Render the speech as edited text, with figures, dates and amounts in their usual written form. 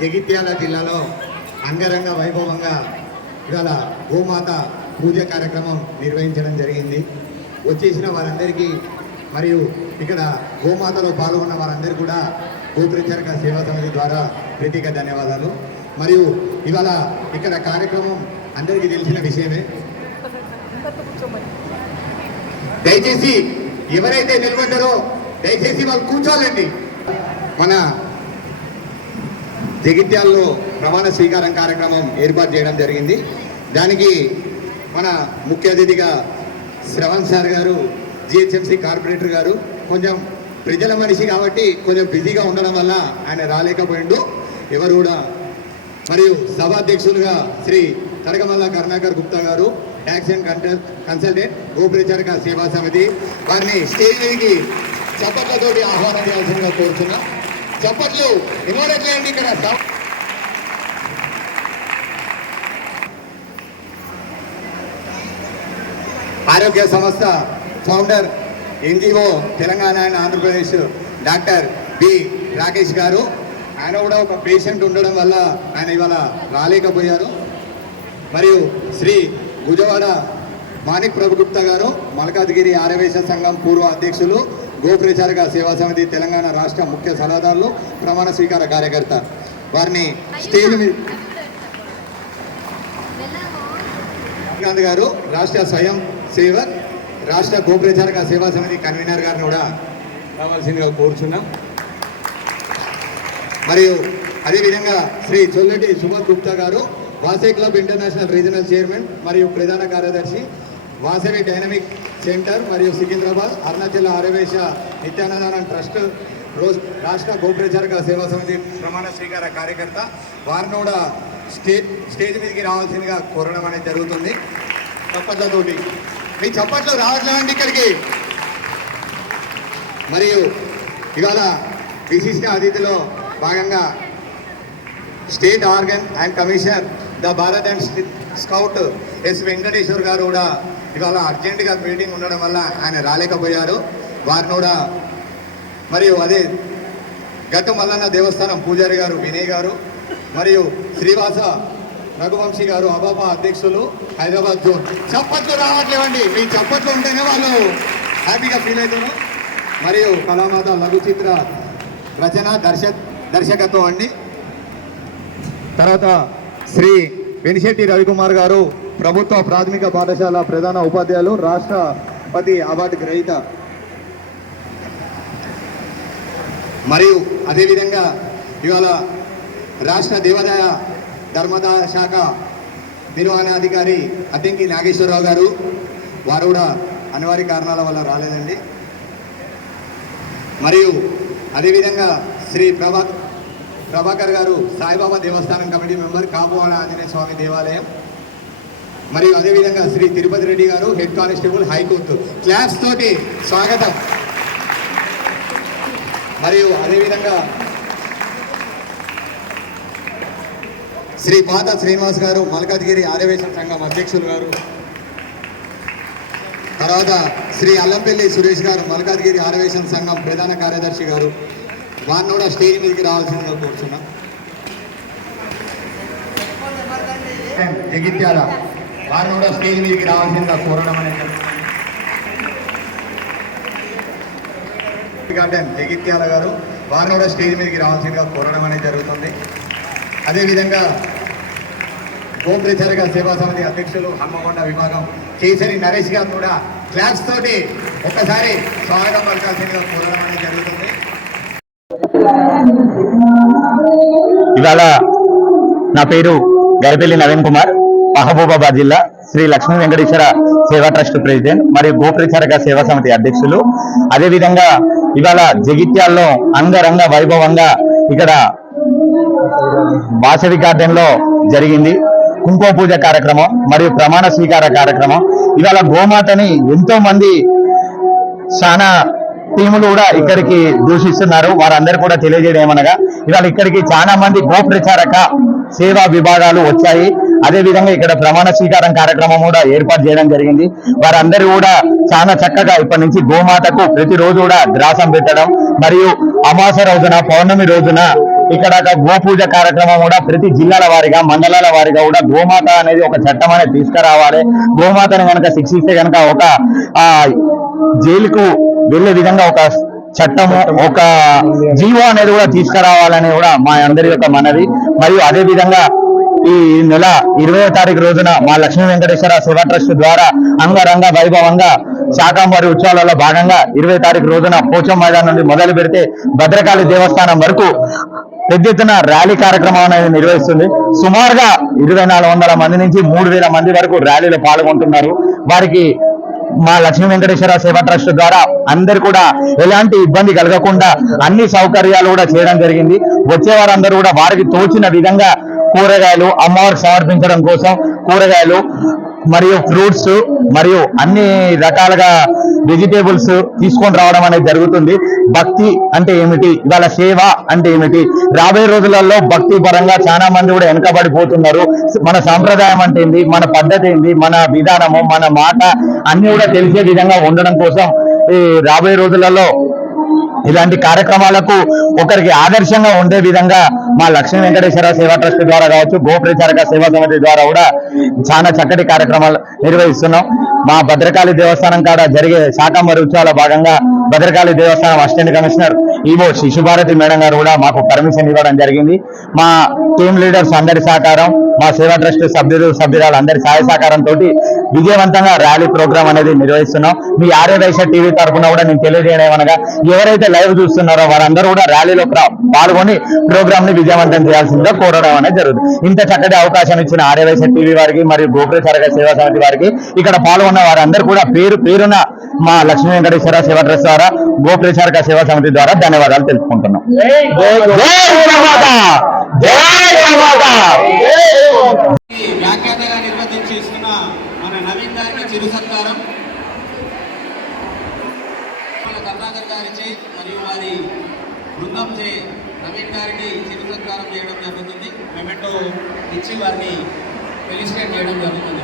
జగిత్యాల జిల్లాలో అంగరంగ వైభవంగా ఇవాళ గోమాత పూజ కార్యక్రమం నిర్వహించడం జరిగింది. వచ్చేసిన వారందరికీ మరియు ఇక్కడ గోమాతలో పాల్గొన్న వారందరికీ కూడా గోప్రచారక సేవా సమితి ద్వారా ప్రత్యేక ధన్యవాదాలు. మరియు ఇవాళ ఇక్కడ కార్యక్రమం అందరికీ తెలిసిన విషయమే. దయచేసి ఎవరైతే నిలబడ్డారో దయచేసి వాళ్ళు కూర్చోవాలండి. మన జగిత్యాలలో ప్రమాణ స్వీకారం కార్యక్రమం ఏర్పాటు చేయడం జరిగింది. దానికి మన ముఖ్య అతిథిగా శ్రవణ్ సార్ గారు, జిహెచ్ఎంసీ కార్పొరేటర్ గారు కొంచెం ప్రజల మనిషి కాబట్టి కొంచెం బిజీగా ఉండడం వల్ల ఆయన రాలేకపోయిండు ఎవరు కూడా. మరియు సభాధ్యక్షులుగా శ్రీ తడకమల్ల కరుణాకర్ గుప్తా గారు, ట్యాక్స్ అండ్ కన్సల్టెంట్, గోప్రచారక సేవా సమితి, వారిని స్టేజ్ మీదకి చప్పట్లతోటి ఆహ్వానం చేయాల్సిందిగా కోరుతున్నాం. చప్పట్లు ఇవ్వట్లేండి ఇక్కడ. ఆరోగ్య సంస్థ founder, NGO Telangana and Andhra Pradesh doctor B Rakesh గారు, ఆయన కూడా ఒక పేషెంట్ ఉండడం వల్ల ఆయన ఇవాళ రాలేకపోయారు. మరియు శ్రీ గుజవాడ మాణిక్ ప్రభుగుప్తా గారు, మల్కాజ్గిరి ఆర్యవైశ్య సంఘం పూర్వ అధ్యక్షులు, గోప్రచారక సేవా సమితి తెలంగాణ రాష్ట్ర ముఖ్య సలహాదారులు, ప్రమాణ స్వీకార కార్యకర్త. వారిని స్టేజ్ మీద శ్రీకాంత్ గారు, రాష్ట్ర స్వయం సేవక్, రాష్ట్ర గోప్రచారక సేవా సమితి కన్వీనర్ గారిని కూడా రావాల్సిందిగా కోరుచున్నాం. మరియు అదేవిధంగా శ్రీ చొల్లటి సుభాష్ గుప్తా గారు, వాసే క్లబ్ ఇంటర్నేషనల్ రీజనల్ చైర్మన్ మరియు ప్రధాన కార్యదర్శి, వాసవి డైనమిక్ సెంటర్ మరియు సికింద్రాబాద్ అరుణాచల్ ఆర్యవేశ నిత్యానంద ట్రస్ట్ రాష్ట్ర గోప్రచారక సేవా సమితి ప్రమాణ స్వీకార కార్యకర్త. వారిని కూడా స్టేజ్ మీదకి రావాల్సిందిగా కోరడం అనేది జరుగుతుంది. చప్పట్లతోటి మీ చప్పట్లు రావట్లేదండి ఇక్కడికి. మరియు ఇవాళ విశిష్ట అతిథిలో భాగంగా state organ and commissioner the Bharat and scout S Venkateshwar garu కూడా ఇవాళ అర్జెంటుగా మీటింగ్ ఉండడం వల్ల ఆయన రాలేకపోయారు. వారిని కూడా మరియు అదే గట్టు మల్లన్న దేవస్థానం పూజారి గారు వినయ్ గారు, మరియు శ్రీవాస రఘువంశీ గారు అబాబా అధ్యక్షులు హైదరాబాద్ జోన్. చప్పట్లు రావట్లేవండి, మీ చప్పట్లు ఉంటేనే వాళ్ళు హ్యాపీగా ఫీల్ అవుతారు. మరియు కళామాత లఘు చిత్ర రచన దర్శకత్వం అండి. తర్వాత శ్రీ వెనిశెట్టి రవికుమార్ గారు, ప్రభుత్వ ప్రాథమిక పాఠశాల ప్రధాన ఉపాధ్యాయులు, రాష్ట్రపతి అవార్డు గ్రహీత. మరియు అదేవిధంగా ఇవాళ రాష్ట్ర దేవాదాయ ధర్మదాయ శాఖ నిర్వహణాధికారి అద్దంకి నాగేశ్వరరావు గారు, వారు కూడా అనివార్య కారణాల వల్ల రాలేదండి. మరియు అదేవిధంగా శ్రీ ప్రభాకర్ గారు, సాయిబాబా దేవస్థానం కమిటీ మెంబర్, కాపువాడ ఆంజనేయ స్వామి దేవాలయం. మరియు అదేవిధంగా శ్రీ తిరుపతి రెడ్డి గారు, హెడ్ కానిస్టేబుల్, హైకోర్టు. క్లాప్స్ తోటి స్వాగతం. మరియు అదేవిధంగా శ్రీ పాత శ్రీనివాస్ గారు, మల్కాజ్గిరి ఆర్యవేశ సంఘం అధ్యక్షులు గారు. తర్వాత శ్రీ అల్లంపల్లి సురేష్ గారు, మల్కాజ్గిరి ఆర్యవేశ సంఘం ప్రధాన కార్యదర్శి గారు. వారిని కూడా స్టేజ్ మీదకి రావాల్సిందిగా కోరుచున్నాం. జగిత్యాల వారిని కూడా స్టేజ్ మీదకి రావాల్సిందిగా కోరడం అనేది గార్డెన్ జగిత్యాల గారు, వారిని కూడా స్టేజ్ మీదకి రావాల్సిందిగా కోరడం అనేది జరుగుతుంది. అదేవిధంగా గోప్రచారక సేవా సమితి అధ్యక్షులు హన్మకొండ విభాగం కేసరి నరేష్ గారు కూడా క్లాప్స్ తోటి ఒక్కసారి స్వాగతం పలకాల్సిందిగా కోరడం అనేది జరుగుతుంది. ఇవాళ నా పేరు గరిపెల్లి నవీన్ కుమార్, మహబూబాబాద్ జిల్లా శ్రీ లక్ష్మీ వెంకటేశ్వర సేవా ట్రస్ట్ ప్రెసిడెంట్ మరియు గోప్రచారక సేవా సమితి అధ్యక్షులు. అదేవిధంగా ఇవాళ జగిత్యాల్లో అంగరంగ వైభవంగా ఇక్కడ వాసవి గార్డెన్ లో జరిగింది కుంకుమ పూజ కార్యక్రమం మరియు ప్రమాణ స్వీకార కార్యక్రమం. ఇవాళ గోమాతని ఎంతో మంది చాలా టీములు కూడా ఇక్కడికి దూషిస్తున్నారు. వారందరూ కూడా తెలియజేయడం ఏమనగా ఇవాళ ఇక్కడికి చాలా మంది గోప్రచారక సేవా విభాగాలు వచ్చాయి. అదేవిధంగా ఇక్కడ ప్రమాణ స్వీకారం కార్యక్రమం కూడా ఏర్పాటు చేయడం జరిగింది. వారందరూ కూడా చాలా చక్కగా ఇప్పటి నుంచి గోమాతకు ప్రతిరోజు కూడా గ్రాసం పెట్టడం మరియు అమావాస్య రోజున, పౌర్ణమి రోజున ఇక్కడ ఒక గోపూజ కార్యక్రమం కూడా ప్రతి జిల్లాల వారిగా మండలాల వారిగా కూడా గోమాత అనేది ఒక చట్టం అనేది తీసుకురావాలి. గోమాతని కనుక శిక్షిస్తే కనుక ఒక ఆ జైలుకు వెళ్లే విధంగా ఒక చట్టము ఒక జీవో అనేది కూడా తీసుకురావాలని కూడా మా అందరి యొక్క మనవి. మరియు అదే విధంగా ఈ నెల 20వ తారీఖు రోజున మా లక్ష్మీ వెంకటేశ్వర సేవా ట్రస్ట్ ద్వారా అంగరంగ వైభవంగా శాకాంబరి ఉత్సవాలలో భాగంగా 20వ తారీఖు రోజున పోచం మైదానం నుండి మొదలు పెడితే భద్రకాళి దేవస్థానం వరకు పెద్ద ఎత్తున ర్యాలీ కార్యక్రమం అనేది నిర్వహిస్తుంది. సుమారుగా 2400 మంది నుంచి 3000 మంది వరకు ర్యాలీలో పాల్గొంటున్నారు. వారికి మా లక్ష్మీ వెంకటేశ్వర సేవా ట్రస్ట్ ద్వారా అందరు కూడా ఎలాంటి ఇబ్బంది కలగకుండా అన్ని సౌకర్యాలు కూడా చేయడం జరిగింది. వచ్చే వారందరూ కూడా వారికి తోచిన విధంగా కూరగాయలు అమ్మవారికి సమర్పించడం కోసం కూరగాయలు మరియు ఫ్రూట్స్ మరియు అన్ని రకాలుగా వెజిటేబుల్స్ తీసుకొని రావడం అనేది జరుగుతుంది. భక్తి అంటే ఏమిటి, ఇవాళ సేవ అంటే ఏమిటి, రాబోయే రోజులలో భక్తి పరంగా చాలా మంది కూడా వెనకబడిపోతున్నారు. మన సాంప్రదాయం అంటే ఏంది, మన పద్ధతి ఏంది, మన విధానము, మన మాట అన్ని కూడా తెలిసే విధంగా ఉండడం కోసం ఈ రాబోయే రోజులలో ఇలాంటి కార్యక్రమాలకు ఒకరికి ఆదర్శంగా ఉండే విధంగా మా లక్ష్మీ వెంకటేశ్వర సేవా ట్రస్ట్ ద్వారా కావచ్చు, గోప్రచారక సేవా సమితి ద్వారా కూడా చాలా చక్కటి కార్యక్రమాలు నిర్వహిస్తున్నాం. మా భద్రకాళి దేవస్థానం కాడ జరిగే శాకాంబరి ఉత్సవాల భాగంగా భద్రకాళి దేవస్థానం అసిస్టెంట్ కమిషనర్ ఈవో శిశుభారతి మేడం గారు కూడా మాకు పర్మిషన్ ఇవ్వడం జరిగింది. మా టీమ్ లీడర్స్ అందరి సహకారం, మా సేవా ట్రస్ట్ సభ్యురాలు అందరి సహాయ సహకారంతో విజయవంతంగా ర్యాలీ ప్రోగ్రామ్ అనేది నిర్వహిస్తున్నాం. మీ ఆర్యవైశ్య టీవీ తరఫున కూడా నేను తెలియజేయడం ఏమనగా ఎవరైతే లైవ్ చూస్తున్నారో వారందరూ కూడా ర్యాలీలో పాల్గొని ప్రోగ్రామ్ ని విజయవంతం చేయాల్సిందిగా కోరడం అనేది జరుగుతుంది. ఇంత చక్కటి అవకాశం ఇచ్చిన ఆర్యవైశ్య టీవీ వారికి మరియు గోప్రచారక సేవా సమితి వారికి, ఇక్కడ పాల్గొన్న వారందరూ కూడా పేరున మా లక్ష్మీ వెంకటేశ్వర సేవా ట్రస్ట్ ద్వారా గోప్రచారక సేవా సమితి ద్వారా ధన్యవాదాలు తెలుపుకుంటున్నాం. వ్యాఖ్యాతగా నిర్వర్తించి ఇస్తున్న మన నవీన్ గారికి చిరు సత్కారం మన కర్ణాకర్ గారిచే మరియు వారి బృందం చే నవీన్ గారికి చిరు సత్కారం చేయడం జరుగుతుంది. మెమెంటో ఇచ్చి వారిని ఫెలిసిటేట్ చేయడం జరుగుతుంది.